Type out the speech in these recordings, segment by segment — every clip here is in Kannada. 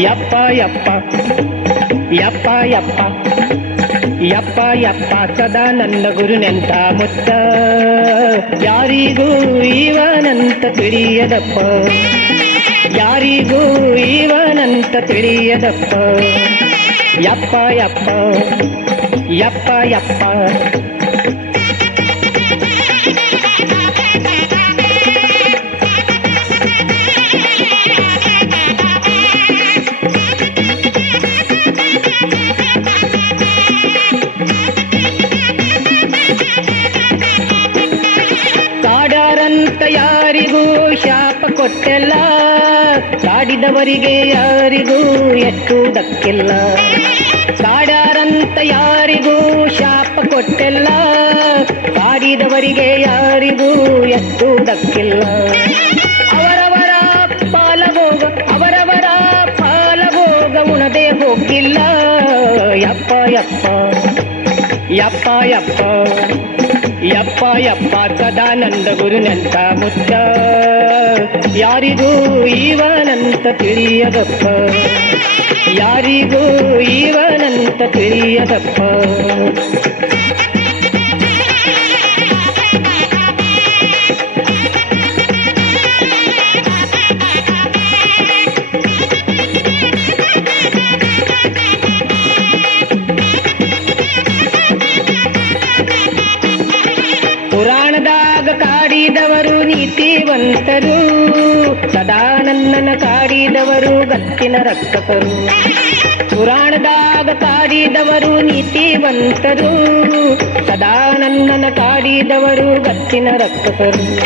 ಯಪ್ಪ ಯಪ್ಪ ಯಪ್ಪ ಯಪ್ಪ ಯಪ್ಪ ಯಪ್ಪ ಸದಾ ನನ್ನ ಗುರುನೆಂತ ಮುತ್ತ ಯಾರಿಗೂ ಇವನಂತ ತಿಳಿಯದಪ್ಪ ಯಾರಿಗೂ ಇವನಂತ ತಿಳಿಯದಪ್ಪ ಯಪ್ಪ ಯಪ್ಪ ಯಪ್ಪ ಯಪ್ಪ ಯಾರಿಗೂ ಶಾಪ ಕೊಟ್ಟೆಲ್ಲ, ಕಾಡಿದವರಿಗೆ ಯಾರಿಗೂ ಎಟ್ಟುವುದಕ್ಕಿಲ್ಲ ಕಾಡಾರಂತ ಯಾರಿಗೂ ಶಾಪ ಕೊಟ್ಟೆಲ್ಲ, ಕಾಡಿದವರಿಗೆ ಯಾರಿಗೂ ಎಟ್ಟುವುದಕ್ಕಿಲ್ಲ ಅವರವರ ಪಾಲಭೋಗ ಅವರವರ ಪಾಲಭೋಗ ಉಣದೆ ಹೋಗಿಲ್ಲ. ಯಪ್ಪ ಯಪ್ಪ ಯಪ್ಪ ಯಪ್ಪ. ಯಪ್ಪ ಯಪ್ಪ ಸದಾನಂದ ಗುರುನಂತ ಮುತ್ತ ಯಾರಿಗೂ ಇವನಂತ ತಿಳಿಯದಪ್ಪ ಯಾರಿಗೂ ಇವನಂತ ತಿಳಿಯದಪ್ಪ ಕಾಡಿದವರು ನೀತಿವಂತರು. ಸದಾ ಸದಾನಂದನ ಕಾಡಿದವರು ಗತ್ತಿನ ರಕ್ಷಕರು. ಪುರಾಣದಾಗ ಕಾಡಿದವರು ನೀತಿವಂತರು. ಸದಾನಂದನ ಕಾಡಿದವರು ಗತ್ತಿನ ರಕ್ಷಕರು.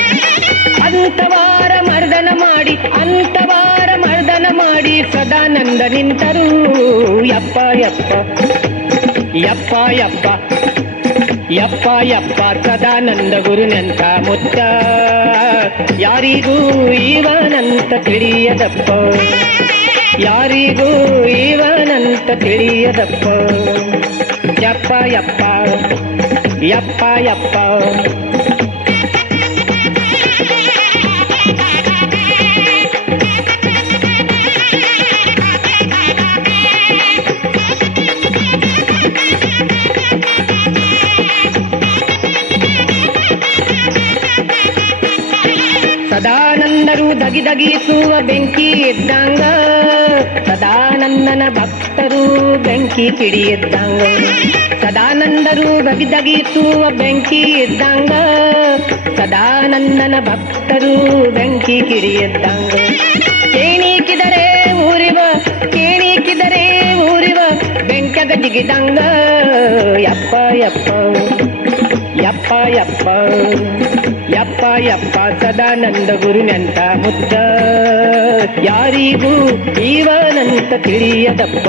ಅಂತವಾರ ಮರ್ದನ ಮಾಡಿ, ಅಂತವಾರ ಮರ್ದನ ಮಾಡಿ ಸದಾನಂದ ನಿಂತರು. ಯಪ್ಪ ಯಪ್ಪ ಯಪ್ಪ ಯಪ್ಪ. ಯಪ್ಪ ಯಪ್ಪ ಸದಾನಂದ ಗುರುನಂತ ಮುತ್ತ ಯಾರಿಗೂ ಇವನಂತ ತಿಳಿಯದಪ್ಪ ಯಾರಿಗೂ ಇವನಂತ ತಿಳಿಯದಪ್ಪ ಯಪ್ಪ ಯಪ್ಪ ಯಪ್ಪ ಯಪ್ಪ ದಗಿದಗಿಸುವ ಬೆಂಕಿ ಇದ್ದಂಗ ಸದಾನಂದನ ಭಕ್ತರು ಬೆಂಕಿ ಕಿಡಿ ಕಿಡಿಯಿದ್ದಂಗ ಸದಾನಂದರು ದಗಿದಗಿಸುವ ಬೆಂಕಿ ಇದ್ದಂಗ ಸದಾನಂದನ ಭಕ್ತರು ಬೆಂಕಿ ಕಿಡಿ ಕಿಡಿಯಿದ್ದಂಗ ಕೇಣಿಕಿದರೆ ಊರಿವ ಕೇಣಿಕಿದರೆ ಊರಿವ ಬೆಂಕಗ ಜಿಗಿದಂಗ. ಯಪ್ಪ ಯಪ್ಪ ಯಪ್ಪ ಯಪ್ಪ. ಯಪ್ಪ ಯಪ್ಪ ಸದಾನಂದ ಗುರುನಂತ ಮುದ್ದ ಯಾರಿಗೂ ಇವನಂತ ತಿಳಿಯದಪ್ಪ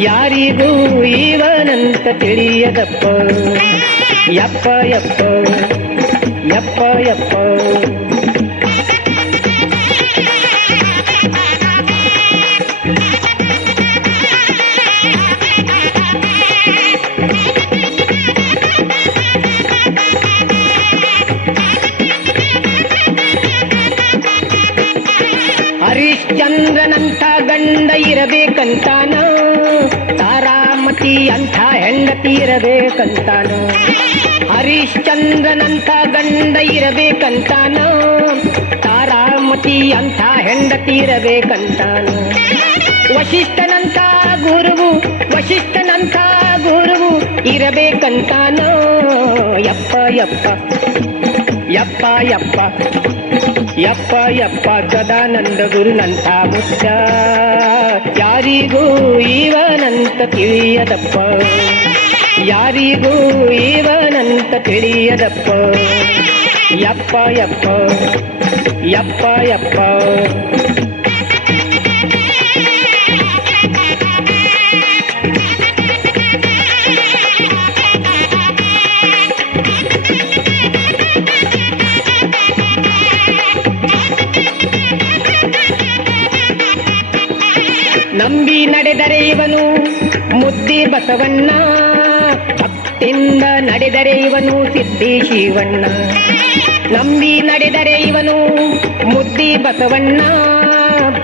ಯಾರಿಗೂ ಇವನಂತ ತಿಳಿಯದಪ್ಪ ಯಪ್ಪ ಯಪ್ಪ ಯಪ್ಪ ಯಪ್ಪ ಹರಿಶ್ಚಂದ್ರನಂತ ಗಂಡ ಇರಬೇಕಂತಾನ? ತಾರಾಮತಿ ಅಂಥ ಹೆಂಡತಿ ಇರಬೇಕಂತಾನ? ಹರಿಶ್ಚಂದ್ರನಂಥ ಗಂಡ ಇರಬೇಕಂತಾನ? ತಾರಾಮತಿ ಅಂಥ ಹೆಂಡತಿ ಇರಬೇಕಂತಾನ? ವಶಿಷ್ಠನಂತ ಗುರುವು ವಶಿಷ್ಠನಂತ ಗುರುವು ಇರಬೇಕಂತಾನ? ಯಪ್ಪ ಯಪ್ಪ. ಯಪ್ಪ ಯಪ್ಪ ಯಪ್ಪ ಯಪ್ಪ ಸದಾನಂದ ಗುರುನಂತ ಮುತ್ತ ಯಾರಿಗೂ ಇವನಂತ ತಿಳಿಯದಪ್ಪ ಯಾರಿಗೂ ಇವನಂತ ತಿಳಿಯದಪ್ಪ ಯಪ್ಪ ಯಪ್ಪ ಯಪ್ಪ ಯಪ್ಪ ನಂಬಿ ನಡೆದರೆ ಇವನು ಮುದ್ದಿ ಬಸವಣ್ಣ. ಭಕ್ತಿಂದ ನಡೆದರೆ ಇವನು ಸಿದ್ಧಿ ಶಿವಣ್ಣ. ನಂಬಿ ನಡೆದರೆ ಇವನು ಮುದ್ದಿ ಬಸವಣ್ಣ.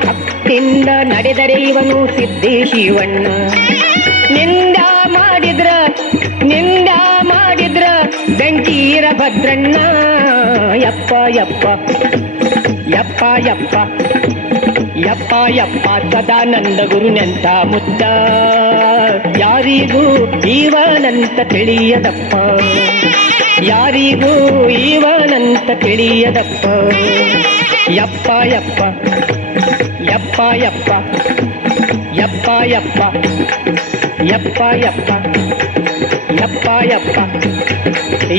ಭಕ್ತಿಂದ ನಡೆದರೆ ಇವನು ಸಿದ್ಧಿ ಶಿವಣ್ಣ. ನಿಂದ ಮಾಡಿದ್ರ ನಿಂದ ಮಾಡಿದ್ರ ಬೆಂಕೀರ ಭದ್ರಣ್ಣ. ಯಪ್ಪ ಯಪ್ಪ ಯಪ್ಪ ಯಪ್ಪ. ಯಪ್ಪ ಯಪ್ಪ ಸದಾನಂದ ಗುರುನೆಂತ ಮುದ್ದ ಯಾರಿಗೂ ಇವನಂತ ತಿಳಿಯದಪ್ಪ ಯಾರಿಗೂ ಇವನಂತ ತಿಳಿಯದಪ್ಪ ಯಪ್ಪ ಯಪ್ಪ ಯಪ್ಪ ಯಪ್ಪ ಯಪ್ಪ ಯಪ್ಪ ಯಪ್ಪ ಯಪ್ಪ ಯಪ್ಪ ಯಪ್ಪ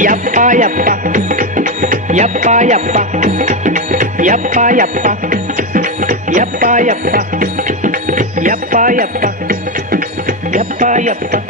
ಯಪ್ಪ ಯಪ್ಪ ಯಪ್ಪ ಯಪ್ಪ ಯಪ್ಪ ಯಪ್ಪ எப்பா எப்பா. எப்பா எப்பா. எப்பா எப்பா.